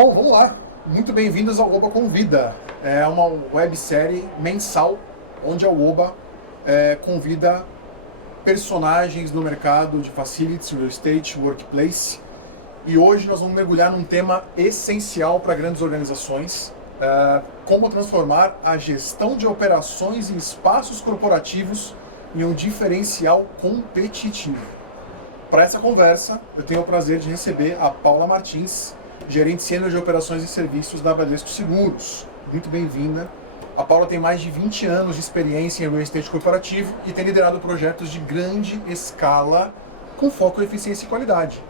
Bom, vamos lá. Muito bem-vindos ao Oba Convida. É uma websérie mensal onde a Oba convida personagens do mercado de facilities, real estate, workplace. E hoje nós vamos mergulhar num tema essencial para grandes organizações, como transformar a gestão de operações em espaços corporativos em um diferencial competitivo. Para essa conversa, eu tenho o prazer de receber a Paula Martins, gerente sênior de operações e serviços da Bradesco Seguros. Muito bem-vinda. A Paula tem mais de 20 anos de experiência em real estate corporativo e tem liderado projetos de grande escala com foco em eficiência e qualidade.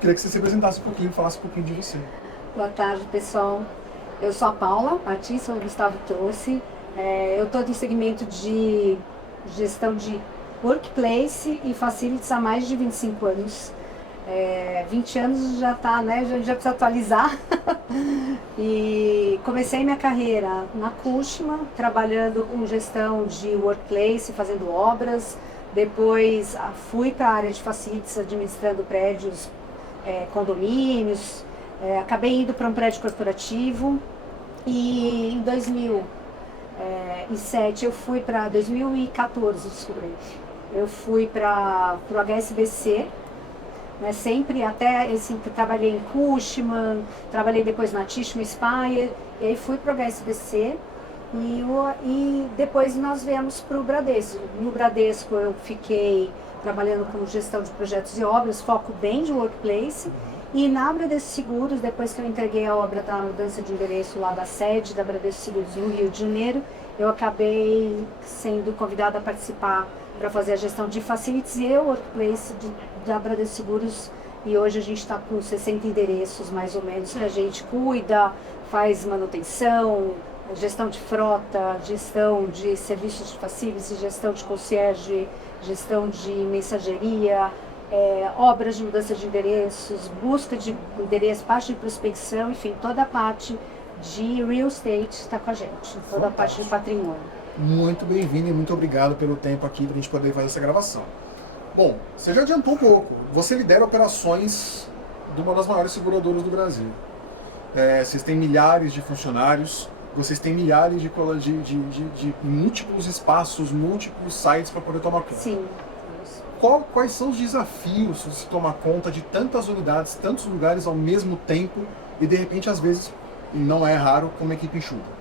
Queria que você se apresentasse um pouquinho, falasse um pouquinho de você. Boa tarde, pessoal. Eu sou a Paula Martins, sou o Gustavo trouxe. Eu estou no segmento de gestão de workplace e facilities há mais de 25 anos. 20 anos já está, né? Já precisa atualizar. E comecei minha carreira na Cushman, trabalhando com gestão de workplace, fazendo obras. Depois fui para a área de facilities, administrando prédios, condomínios. Acabei indo para um prédio corporativo. E em 2007 eu fui para 2014, desculpa. Eu fui para o HSBC. Né, sempre até trabalhei em Cushman, trabalhei depois na Tishman Speyer, e aí fui para o HSBC e depois nós viemos para o Bradesco. No Bradesco eu fiquei trabalhando com gestão de projetos e obras, foco bem de workplace, e na Bradesco Seguros, depois que eu entreguei a obra da mudança de endereço lá da sede da Bradesco Seguros no Rio de Janeiro, eu acabei sendo convidada a participar para fazer a gestão de facilities e workplace da Bradesco Seguros, e hoje a gente está com 60 endereços mais ou menos. A gente cuida, faz manutenção, gestão de frota, gestão de serviços de facilities, gestão de concierge, gestão de mensageria, obras de mudança de endereços, busca de endereço, parte de prospecção, enfim, toda a parte de real estate está com a gente, toda a parte de patrimônio. Muito bem-vindo e muito obrigado pelo tempo aqui para a gente poder fazer essa gravação. Bom, você já adiantou um pouco. Você lidera operações de uma das maiores seguradoras do Brasil. Vocês têm milhares de funcionários, vocês têm milhares de múltiplos espaços, múltiplos sites para poder tomar conta. Sim. Quais são os desafios de se tomar conta de tantas unidades, tantos lugares ao mesmo tempo e de repente, às vezes, e não é raro, com uma equipe enxuta?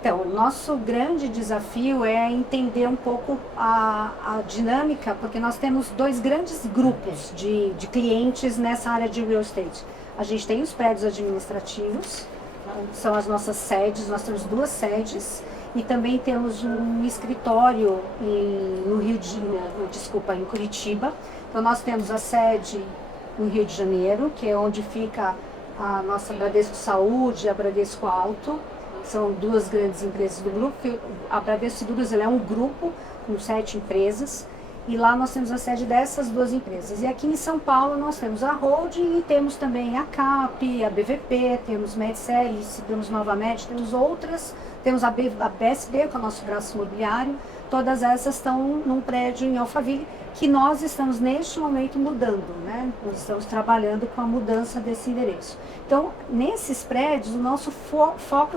Então, o nosso grande desafio é entender um pouco a dinâmica, porque nós temos dois grandes grupos de clientes nessa área de real estate. A gente tem os prédios administrativos, são as nossas sedes, nós temos duas sedes, e também temos um escritório em Curitiba. Então, nós temos a sede no Rio de Janeiro, que é onde fica a nossa Bradesco Saúde e a Bradesco Alto. São duas grandes empresas do grupo. A Bradesco Seguros é um grupo com 7 empresas, e lá nós temos a sede dessas duas empresas. E aqui em São Paulo nós temos a Holding e temos também a CAP, a BVP, temos Medcelis, temos Nova Med, temos outras, temos a BSB, que é o nosso braço imobiliário. Todas essas estão num prédio em Alphaville, que nós estamos neste momento mudando, né? Nós estamos trabalhando com a mudança desse endereço. Então, nesses prédios, o nosso foco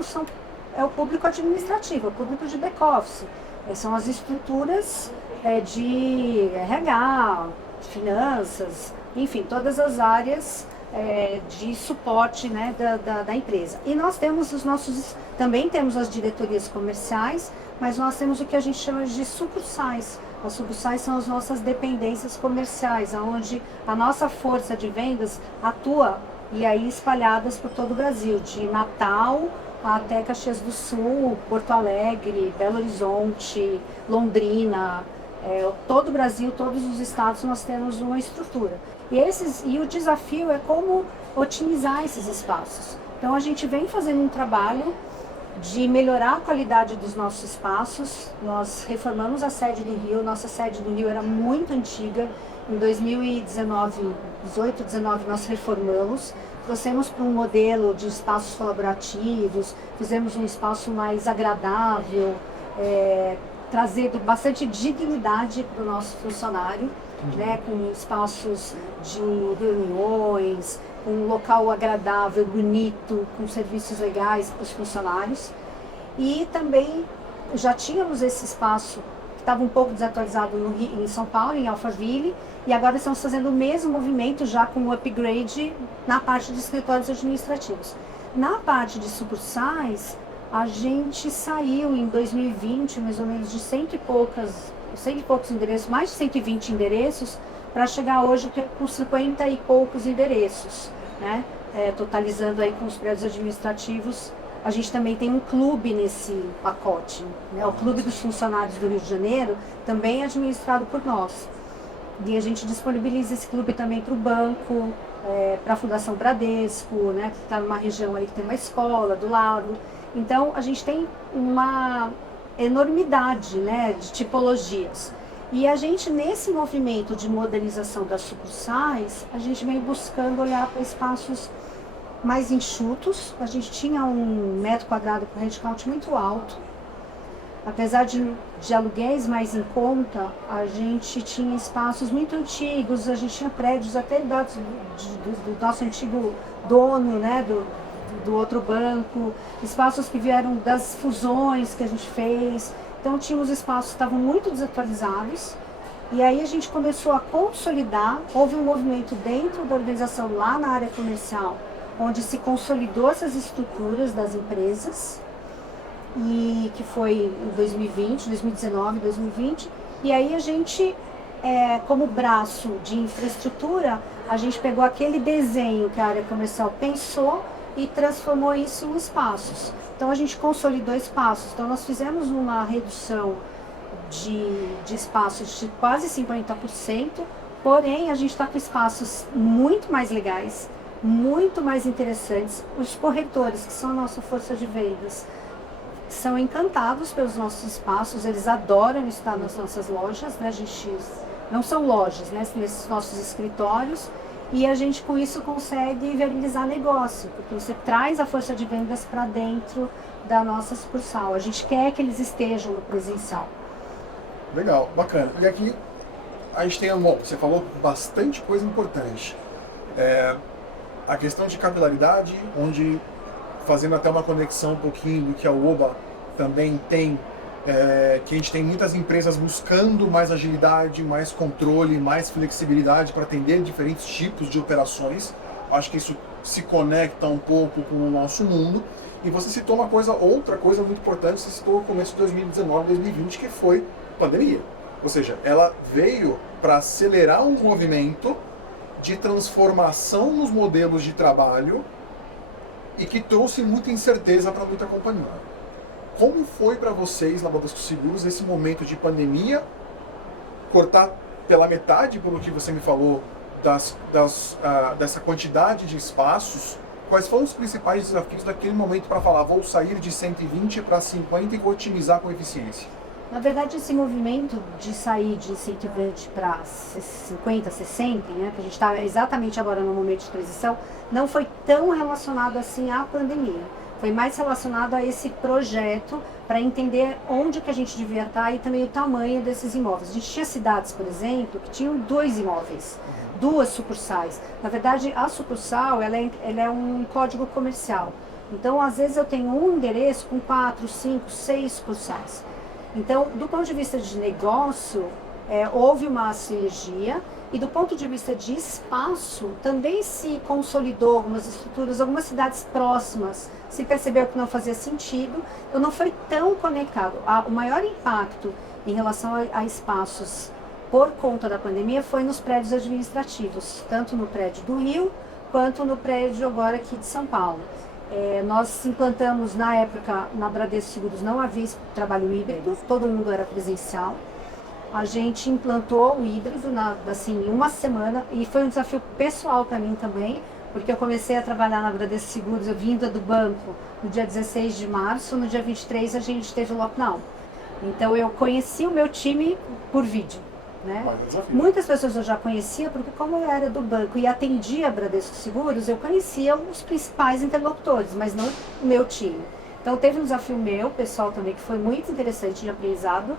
é o público administrativo, o público de back-office. São as estruturas de RH, finanças, enfim, todas as áreas de suporte, né, da empresa. E nós temos também temos as diretorias comerciais, mas nós temos o que a gente chama de sucursais. As sucursais são as nossas dependências comerciais, onde a nossa força de vendas atua e aí espalhadas por todo o Brasil, de Natal até Caxias do Sul, Porto Alegre, Belo Horizonte, Londrina, todo o Brasil, todos os estados nós temos uma estrutura. E o desafio é como otimizar esses espaços. Então a gente vem fazendo um trabalho de melhorar a qualidade dos nossos espaços. Nós reformamos a sede do Rio, nossa sede do Rio era muito antiga. Em 2019, 18, 19 nós reformamos, trouxemos para um modelo de espaços colaborativos, fizemos um espaço mais agradável, trazer bastante dignidade para o nosso funcionário, né, com espaços de reuniões, um local agradável, bonito, com serviços legais para os funcionários. E também já tínhamos esse espaço que estava um pouco desatualizado em São Paulo, em Alphaville, e agora estamos fazendo o mesmo movimento já com o upgrade na parte de escritórios administrativos. Na parte de sucursais, a gente saiu em 2020, mais ou menos, de 100 e poucos endereços, mais de 120 endereços, para chegar hoje com 50 e poucos endereços, né? Totalizando aí com os prédios administrativos. A gente também tem um clube nesse pacote, né? O Clube dos Funcionários do Rio de Janeiro, também é administrado por nós. E a gente disponibiliza esse clube também para o banco, para a Fundação Bradesco, né? Que está numa região aí que tem uma escola do lado. Então, a gente tem uma enormidade, né, de tipologias. E a gente, nesse movimento de modernização das sucursais, a gente vem buscando olhar para espaços mais enxutos. A gente tinha um metro quadrado por headcount muito alto. Apesar de aluguéis mais em conta, a gente tinha espaços muito antigos, a gente tinha prédios até dados do nosso antigo dono, né, do outro banco, espaços que vieram das fusões que a gente fez. Então tínhamos espaços que estavam muito desatualizados, e aí a gente começou a consolidar. Houve um movimento dentro da organização lá na área comercial, onde se consolidou essas estruturas das empresas, e que foi em 2020, 2019, 2020, e aí a gente, como braço de infraestrutura, a gente pegou aquele desenho que a área comercial pensou e transformou isso em espaços. Então a gente consolidou espaços. Então nós fizemos uma redução de espaços de quase 50%, porém a gente está com espaços muito mais legais, muito mais interessantes. Os corretores, que são a nossa força de vendas, são encantados pelos nossos espaços, eles adoram estar nas nossas lojas, né? A gente, não são lojas, né? Nesses nossos escritórios. E a gente com isso consegue viabilizar negócio, porque você traz a força de vendas para dentro da nossa sucursal. A gente quer que eles estejam no presencial. Legal, bacana. E aqui a gente tem, bom, você falou bastante coisa importante. A questão de capilaridade, onde, fazendo até uma conexão um pouquinho do que a Oba também tem, que a gente tem muitas empresas buscando mais agilidade, mais controle, mais flexibilidade para atender diferentes tipos de operações. Acho que isso se conecta um pouco com o nosso mundo. E você citou outra coisa muito importante, você citou o começo de 2019, 2020, que foi pandemia. Ou seja, ela veio para acelerar um movimento de transformação nos modelos de trabalho e que trouxe muita incerteza para muita companhia. Como foi para vocês, na Bradesco Seguros, esse momento de pandemia, cortar pela metade, pelo que você me falou, dessa quantidade de espaços? Quais foram os principais desafios daquele momento para falar, vou sair de 120 para 50 e vou otimizar com eficiência? Na verdade, esse movimento de sair de 120 para 50, 60, né, que a gente está exatamente agora no momento de transição, não foi tão relacionado assim à pandemia. Foi mais relacionado a esse projeto para entender onde que a gente devia estar e também o tamanho desses imóveis. A gente tinha cidades, por exemplo, que tinham 2 imóveis, 2 sucursais. Na verdade, a sucursal ela é um código comercial. Então, às vezes eu tenho um endereço com 4, 5, 6 sucursais. Então, do ponto de vista de negócio, houve uma sinergia, e do ponto de vista de espaço, também se consolidou algumas estruturas, algumas cidades próximas, se percebeu que não fazia sentido, então não foi tão conectado. O maior impacto em relação a espaços por conta da pandemia foi nos prédios administrativos, tanto no prédio do Rio, quanto no prédio agora aqui de São Paulo. Nós implantamos, na época, na Bradesco Seguros não havia trabalho híbrido, todo mundo era presencial. A gente implantou o híbrido em uma semana, e foi um desafio pessoal para mim também, porque eu comecei a trabalhar na Bradesco Seguros, eu vinda do banco no dia 16 de março, no dia 23 a gente teve o lockdown. Então eu conheci o meu time por vídeo, né? Muitas pessoas eu já conhecia, porque como eu era do banco e atendia a Bradesco Seguros, eu conhecia os principais interlocutores, mas não o meu time. Então teve um desafio meu, pessoal também, que foi muito interessante de aprendizado,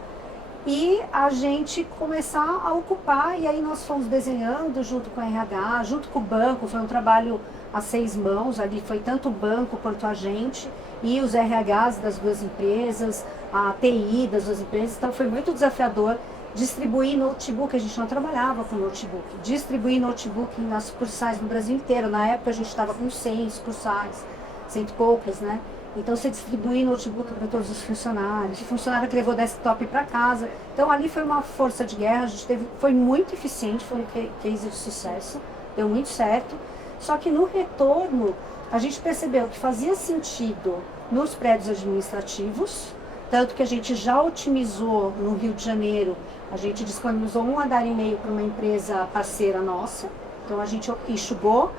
e a gente começar a ocupar, e aí nós fomos desenhando junto com a RH, junto com o banco, foi um trabalho a 6 mãos, ali foi tanto o banco quanto a gente, e os RHs das duas empresas, a TI das duas empresas, então foi muito desafiador distribuir notebook, a gente não trabalhava com notebook, distribuir notebook nas sucursais no Brasil inteiro, na época a gente estava com 100 sucursais, 100 e poucas, né? Então você distribuir notebook para todos os funcionários, o funcionário que levou desktop para casa, então ali foi uma força de guerra, a gente foi muito eficiente, foi um case de sucesso, deu muito certo, só que no retorno a gente percebeu que fazia sentido nos prédios administrativos, tanto que a gente já otimizou no Rio de Janeiro, a gente disponibilizou 1,5 andar para uma empresa parceira nossa, então a gente enxugou.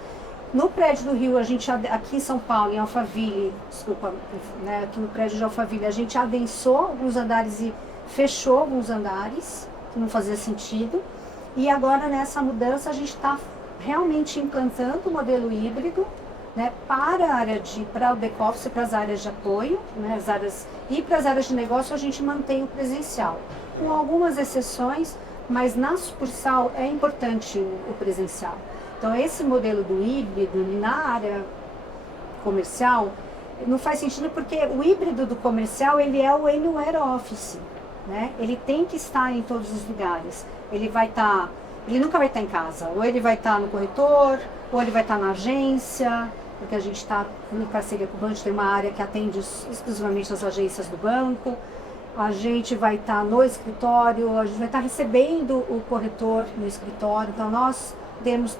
No prédio do Rio, a gente, aqui em São Paulo, em Alphaville, desculpa, né, aqui no prédio de Alphaville, a gente adensou alguns andares e fechou alguns andares, que não fazia sentido. E agora nessa mudança a gente está realmente implantando o modelo híbrido, né, para o back-office, para as áreas de apoio, né, e para as áreas de negócio a gente mantém o presencial, com algumas exceções, mas na sucursal é importante o presencial. Então esse modelo do híbrido na área comercial não faz sentido porque o híbrido do comercial ele é o anywhere office, né? Ele tem que estar em todos os lugares. Ele nunca vai estar em casa, ou ele vai estar no corretor, ou ele vai estar na agência, porque a gente está em parceria com o banco, tem uma área que atende exclusivamente as agências do banco. A gente vai estar no escritório, a gente vai estar recebendo o corretor no escritório. Então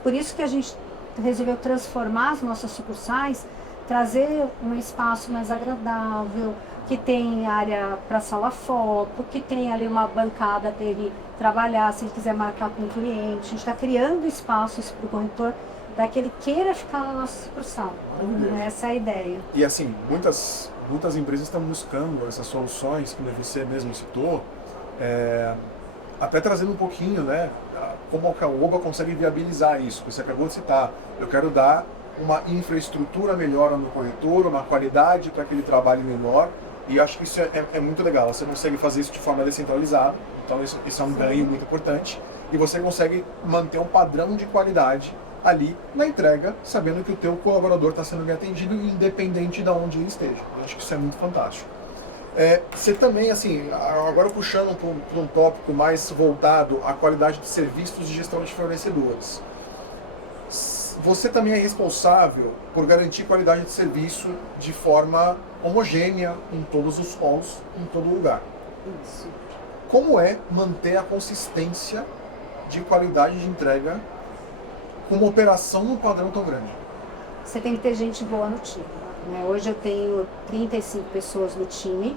por isso que a gente resolveu transformar as nossas sucursais, trazer um espaço mais agradável, que tem área para sala foto, que tem ali uma bancada para ele trabalhar, se ele quiser marcar com o cliente. A gente está criando espaços para o corretor para que ele queira ficar na nossa sucursal. Essa é a ideia. E assim, muitas empresas estão buscando essas soluções, que você mesmo citou, até trazendo um pouquinho, né, como a Oba consegue viabilizar isso, que você acabou de citar. Eu quero dar uma infraestrutura melhor no corretor, uma qualidade para aquele trabalho melhor, e acho que isso é muito legal. Você consegue fazer isso de forma descentralizada, então isso é um ganho muito importante, e você consegue manter um padrão de qualidade ali na entrega, sabendo que o teu colaborador está sendo bem atendido, independente de onde ele esteja. Eu acho que isso é muito fantástico. Você também, assim, agora puxando para um tópico mais voltado à qualidade de serviços e gestão de fornecedores. Você também é responsável por garantir qualidade de serviço de forma homogênea em todos os polos, em todo lugar. Isso. Como é manter a consistência de qualidade de entrega com uma operação num padrão tão grande? Você tem que ter gente boa no time. Hoje eu tenho 35 pessoas no time,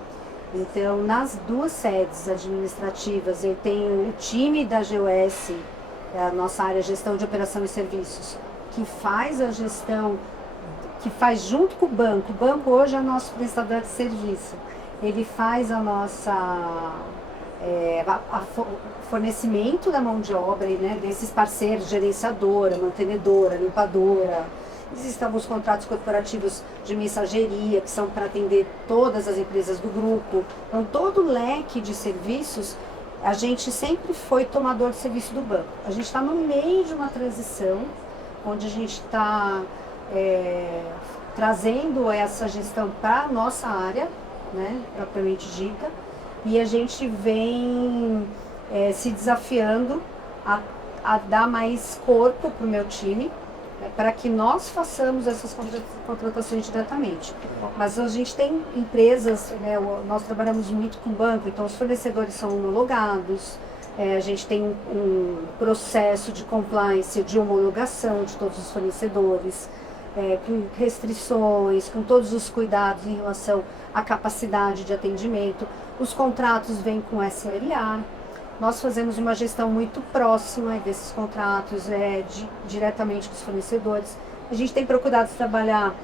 então nas duas sedes administrativas eu tenho o time da GOS, a nossa área de gestão de operação e serviços, que faz a gestão, que faz junto com o banco. O banco hoje é nosso prestador de serviço, ele faz a nossa fornecimento da mão de obra, né, desses parceiros, gerenciadora, mantenedora, limpadora. Existem alguns contratos corporativos de mensageria, que são para atender todas as empresas do grupo. Então, todo o leque de serviços, a gente sempre foi tomador de serviço do banco. A gente está no meio de uma transição, onde a gente está trazendo essa gestão para a nossa área, né, propriamente dita, e a gente vem se desafiando a dar mais corpo para o meu time, para que nós façamos essas contratações diretamente. Mas a gente tem empresas, né, nós trabalhamos muito com banco, então os fornecedores são homologados, a gente tem um processo de compliance, de homologação de todos os fornecedores, com restrições, com todos os cuidados em relação à capacidade de atendimento. Os contratos vêm com SLA. Nós fazemos uma gestão muito próxima desses contratos, diretamente com os fornecedores. A gente tem procurado trabalhar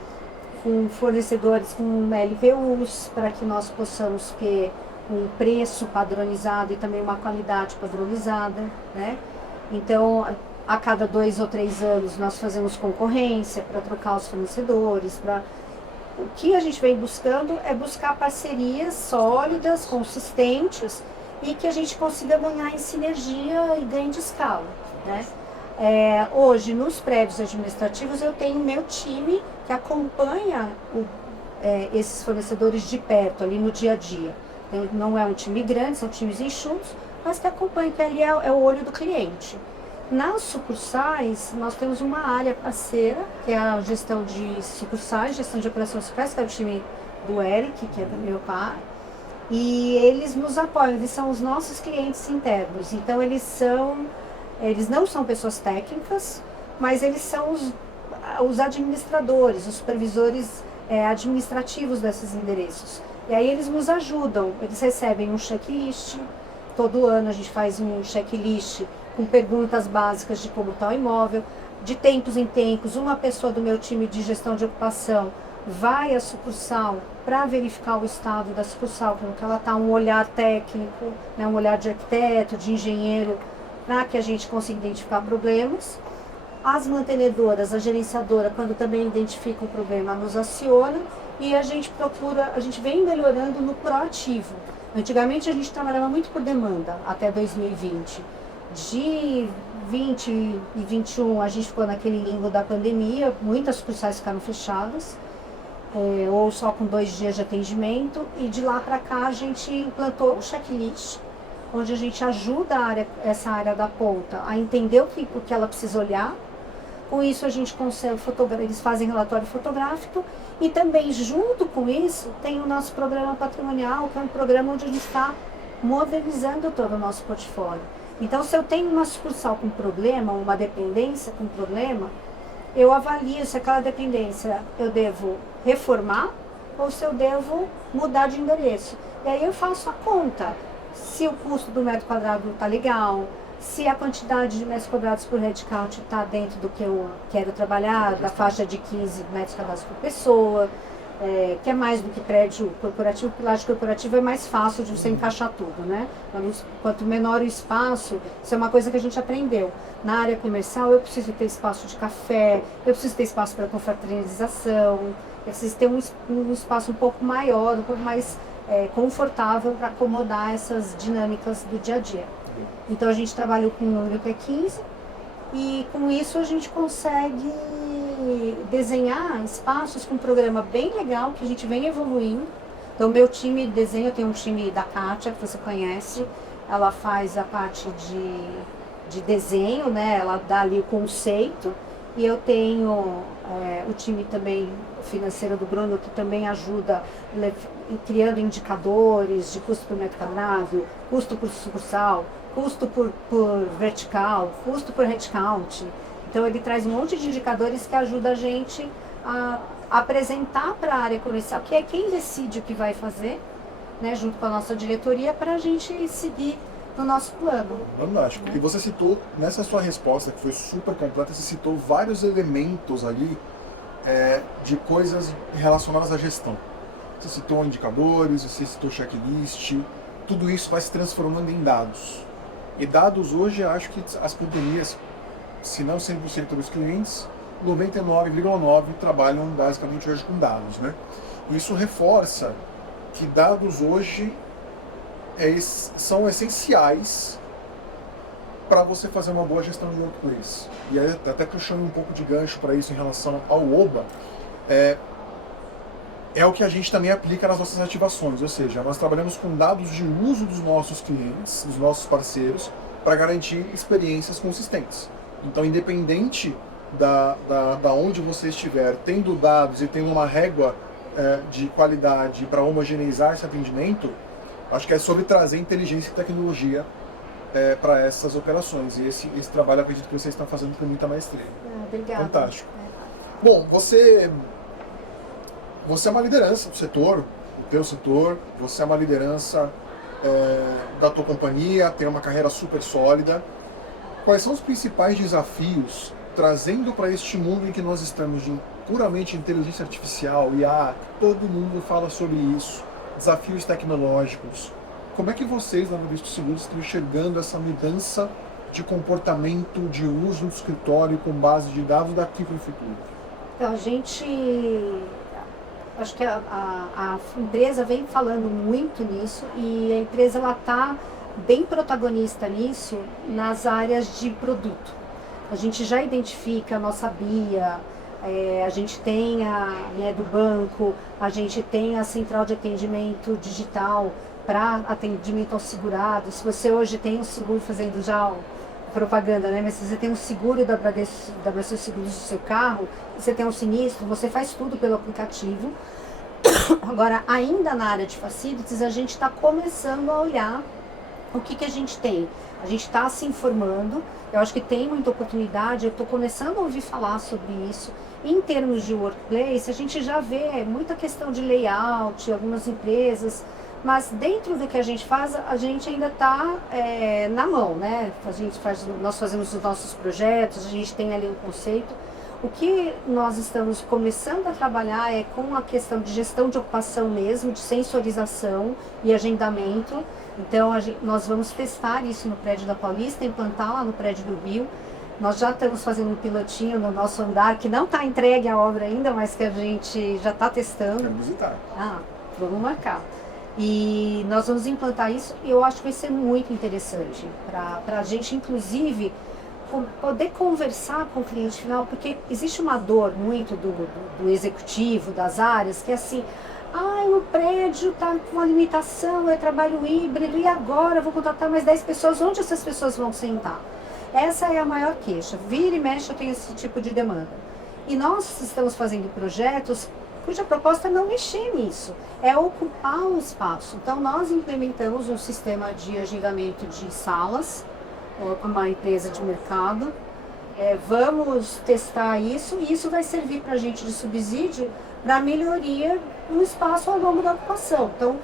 com fornecedores com LVUs, para que nós possamos ter um preço padronizado e também uma qualidade padronizada, né? Então, a cada 2 ou 3 anos, nós fazemos concorrência para trocar os fornecedores. O que a gente vem buscando é buscar parcerias sólidas, consistentes, e que a gente consiga ganhar em sinergia e ganho de escala, né? Hoje, nos prédios administrativos, eu tenho meu time que acompanha esses fornecedores de perto, ali no dia a dia. Então, não é um time grande, são times enxutos, mas que acompanha, que ali é o olho do cliente. Nas sucursais, nós temos uma área parceira, que é a gestão de sucursais, gestão de operações sucursais, que é o time do Eric, que é do meu pai, e eles nos apoiam, eles são os nossos clientes internos. Então, eles não são pessoas técnicas, mas eles são os administradores, os supervisores administrativos desses endereços. E aí eles nos ajudam, eles recebem um checklist, todo ano a gente faz um checklist com perguntas básicas de como está o imóvel. De tempos em tempos, uma pessoa do meu time de gestão de ocupação vai à sucursal para verificar o estado da sucursal, como que ela está, um olhar técnico, né, um olhar de arquiteto, de engenheiro, para que a gente consiga identificar problemas. As mantenedoras, a gerenciadora, quando também identifica um problema, nos aciona e a gente vem melhorando no proativo. Antigamente a gente trabalhava muito por demanda, até 2020. De 20 e 21 a gente ficou naquele limbo da pandemia, muitas sucursais ficaram fechadas, ou só com 2 dias de atendimento, e de lá para cá a gente implantou o checklist, onde a gente ajuda essa área da ponta a entender o que ela precisa olhar. Com isso a gente consegue eles fazem relatório fotográfico, e também junto com isso tem o nosso programa patrimonial, que é um programa onde a gente está modernizando todo o nosso portfólio. Então, se eu tenho uma sucursal com problema, uma dependência com problema, eu avalio se aquela dependência eu devo reformar ou se eu devo mudar de endereço. E aí eu faço a conta, se o custo do metro quadrado está legal, se a quantidade de metros quadrados por headcount está dentro do que eu quero trabalhar, da faixa de 15 metros quadrados por pessoa, que é mais do que prédio corporativo, porque laje corporativa é mais fácil de você encaixar tudo, né? Quanto menor o espaço, isso é uma coisa que a gente aprendeu. Na área comercial, eu preciso ter espaço de café, eu preciso ter espaço para confraternização, eu preciso ter um espaço um pouco maior, um pouco mais confortável para acomodar essas dinâmicas do dia a dia. Então a gente trabalha com o número que é 15 e com isso a gente consegue desenhar espaços com um programa bem legal que a gente vem evoluindo. Então meu time de desenho, eu tenho um time da Kátia, que você conhece, ela faz a parte de desenho, né? Ela dá ali o conceito, e eu tenho o time também financeiro do Bruno, que também ajuda criando indicadores de custo por metro quadrado, custo por sucursal, custo por vertical, custo por headcount. Então ele traz um monte de indicadores que ajuda a gente a apresentar para a área comercial, que é quem decide o que vai fazer, né, junto com a nossa diretoria, para a gente seguir no nosso plano. Fantástico. Né? E você citou, nessa sua resposta, que foi super completa, você citou vários elementos ali de coisas relacionadas à gestão. Você citou indicadores, você citou checklist, tudo isso vai se transformando em dados. E dados hoje, acho que as companhias, se não 100% dos clientes, 99,9% trabalham basicamente hoje com dados, né? Isso reforça que dados hoje são essenciais para você fazer uma boa gestão de workplace. E aí, até puxando um pouco de gancho para isso em relação ao OBA, é o que a gente também aplica nas nossas ativações, ou seja, nós trabalhamos com dados de uso dos nossos clientes, dos nossos parceiros, para garantir experiências consistentes. Então, independente da onde você estiver, tendo dados e tendo uma régua de qualidade para homogeneizar esse atendimento, acho que é sobre trazer inteligência e tecnologia para essas operações. E esse trabalho, acredito que vocês estão fazendo com muita maestria. Obrigada. Fantástico. Bom, você é uma liderança do setor, do teu setor, você é uma liderança da tua companhia, tem uma carreira super sólida. Quais são os principais desafios trazendo para este mundo em que nós estamos de puramente inteligência artificial, IA, todo mundo fala sobre isso, desafios tecnológicos? Como é que vocês, na Movisto Seguros, estão enxergando essa mudança de comportamento, de uso do escritório com base de dados daqui para o futuro? Então, acho que a empresa vem falando muito nisso, e a empresa está bem protagonista nisso nas áreas de produto. A gente já identifica a nossa BIA, a gente tem do banco, a gente tem a central de atendimento digital para atendimento ao segurado. Se você hoje tem um seguro, fazendo já propaganda, né? Mas se você tem um seguro da Bradesco Seguros do seu carro, você tem um sinistro, você faz tudo pelo aplicativo. Agora, ainda na área de facilities, a gente está começando a olhar o que a gente tem. A gente está se informando, eu acho que tem muita oportunidade, eu estou começando a ouvir falar sobre isso. Em termos de workplace, a gente já vê muita questão de layout, algumas empresas, mas dentro do que a gente faz, a gente ainda está na mão, né? Nós fazemos os nossos projetos, a gente tem ali um conceito. O que nós estamos começando a trabalhar é com a questão de gestão de ocupação mesmo, de sensorização e agendamento. Então, nós vamos testar isso no prédio da Paulista, implantar lá no prédio do Rio. Nós já estamos fazendo um pilotinho no nosso andar, que não está entregue a obra ainda, mas que a gente já está testando. Quero visitar. Vamos marcar. E nós vamos implantar isso e eu acho que vai ser muito interessante para a gente, inclusive, poder conversar com o cliente final, porque existe uma dor muito do executivo, das áreas, que é assim, o prédio está com uma limitação, é trabalho híbrido, e agora eu vou contratar mais 10 pessoas, onde essas pessoas vão sentar? Essa é a maior queixa. Vira e mexe, eu tenho esse tipo de demanda. E nós estamos fazendo projetos cuja proposta é não mexer nisso, é ocupar um espaço. Então, nós implementamos um sistema de agendamento de salas, com uma empresa de mercado. Vamos testar isso, e isso vai servir para a gente de subsídio para melhoria no espaço ao longo da ocupação. Então,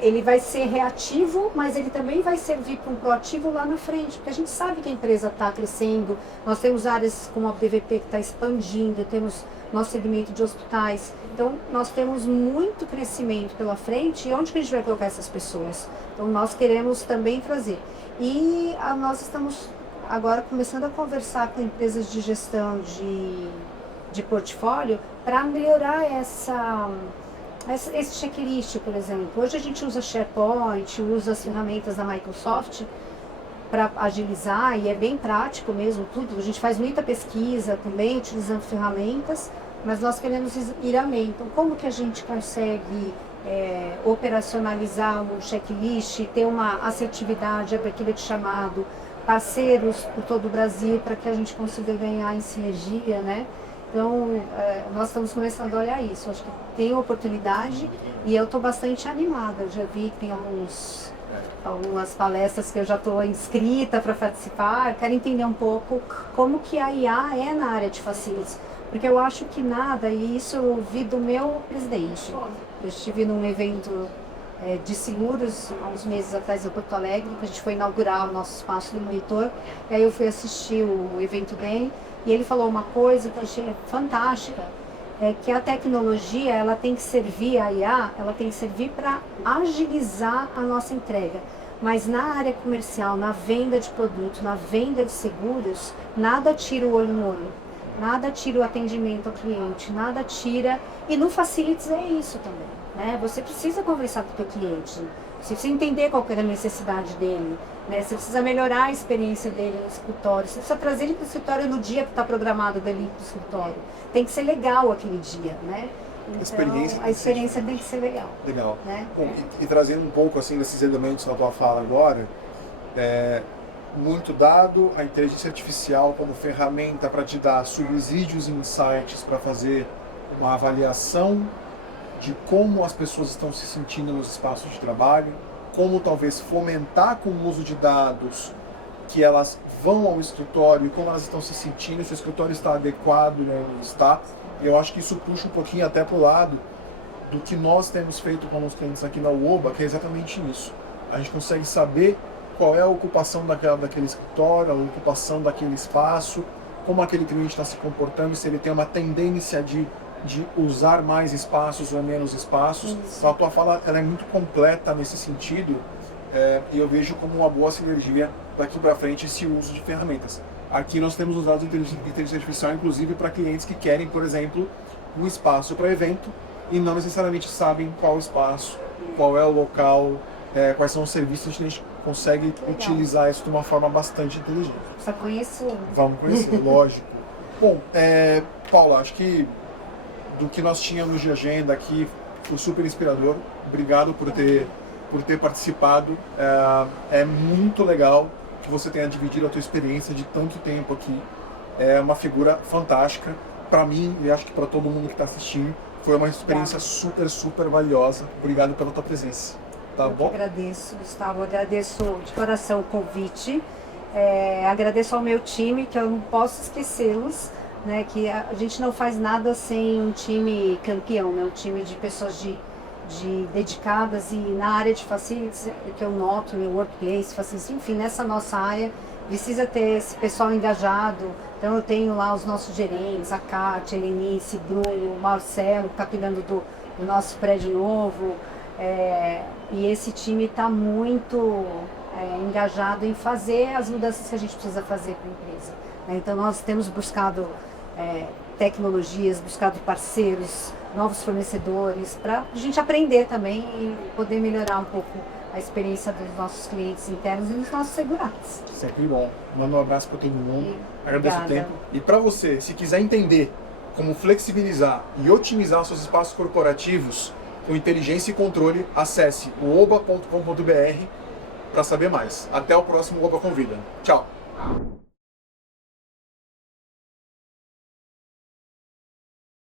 ele vai ser reativo, mas ele também vai servir para um proativo lá na frente, porque a gente sabe que a empresa está crescendo, nós temos áreas como a PVP que está expandindo, temos nosso segmento de hospitais, então nós temos muito crescimento pela frente, e onde que a gente vai colocar essas pessoas? Então nós queremos também trazer. E nós estamos agora começando a conversar com empresas de gestão de portfólio para melhorar esse checklist, por exemplo. Hoje a gente usa SharePoint, usa as ferramentas da Microsoft para agilizar, e é bem prático mesmo tudo. A gente faz muita pesquisa também, utilizando ferramentas, mas nós queremos ir além. Então, como que a gente consegue operacionalizar um checklist, ter uma assertividade, aquele de chamado, parceiros por todo o Brasil, para que a gente consiga ganhar em sinergia, né? Então, nós estamos começando a olhar isso. Acho que tem oportunidade e eu estou bastante animada. Eu já vi que tem algumas palestras que eu já estou inscrita para participar. Quero entender um pouco como que a IA é na área de facilities. Porque eu acho que nada, e isso eu ouvi do meu presidente. Eu estive num evento de seguros há uns meses atrás em Porto Alegre, que a gente foi inaugurar o nosso espaço do monitor. E aí eu fui assistir o evento dele. E ele falou uma coisa que eu achei fantástica, que a tecnologia, ela tem que servir, a IA, ela tem que servir para agilizar a nossa entrega. Mas na área comercial, na venda de produto, na venda de seguros, nada tira o olho no olho, nada tira o atendimento ao cliente, nada tira... E no Facilities é isso também, né? Você precisa conversar com o seu cliente, você precisa entender qual é a necessidade dele, né? Você precisa melhorar a experiência dele no escritório, você precisa trazer ele para o escritório no dia que está programado dele para o escritório. Tem que ser legal aquele dia, né? Então, a experiência tem que ser legal. Legal. Né? Bom, e trazendo um pouco assim desses elementos na tua fala agora, muito dado a inteligência artificial como ferramenta para te dar subsídios e insights para fazer uma avaliação de como as pessoas estão se sentindo nos espaços de trabalho, como talvez fomentar com o uso de dados que elas vão ao escritório, como elas estão se sentindo, se o escritório está adequado, né, não está. E eu acho que isso puxa um pouquinho até para o lado do que nós temos feito com os clientes aqui na UOBA, que é exatamente isso. A gente consegue saber qual é a ocupação daquele escritório, a ocupação daquele espaço, como aquele cliente está se comportando, se ele tem uma tendência de usar mais espaços ou menos espaços. Então a tua fala ela é muito completa nesse sentido, e eu vejo como uma boa sinergia daqui para frente esse uso de ferramentas. Aqui nós temos usado inteligência artificial inclusive para clientes que querem, por exemplo, um espaço para evento e não necessariamente sabem qual espaço, qual é o local, quais são os serviços que a gente consegue utilizar isso de uma forma bastante inteligente. Precisa conhecer. Vamos conhecer, lógico. Bom, Paula, acho que do que nós tínhamos de agenda aqui foi super inspirador. Obrigado por ter participado. É muito legal que você tenha dividido a tua experiência de tanto tempo aqui. É uma figura fantástica. Para mim, e acho que para todo mundo que está assistindo, foi uma experiência super valiosa. Obrigado pela tua presença. Tá bom? Eu agradeço, Gustavo. Agradeço de coração o convite. Agradeço ao meu time, que eu não posso esquecê-los, né? Que a gente não faz nada sem um time campeão, né? Um time de pessoas dedicadas, e na área de facilities, que eu noto, meu workplace, facilities, enfim, nessa nossa área, precisa ter esse pessoal engajado. Então eu tenho lá os nossos gerentes, a Kátia, a Helenice, Bruno, o Marcelo, capitando do nosso prédio novo. E esse time está muito engajado em fazer as mudanças que a gente precisa fazer para a empresa. Então nós temos buscado tecnologias, buscado parceiros, novos fornecedores, para a gente aprender também e poder melhorar um pouco a experiência dos nossos clientes internos e dos nossos segurantes. Sempre bom. Manda um abraço para todo mundo. Agradeço o tempo. E para você, se quiser entender como flexibilizar e otimizar seus espaços corporativos com inteligência e controle, acesse o oba.com.br para saber mais. Até o próximo Oba Convida. Tchau!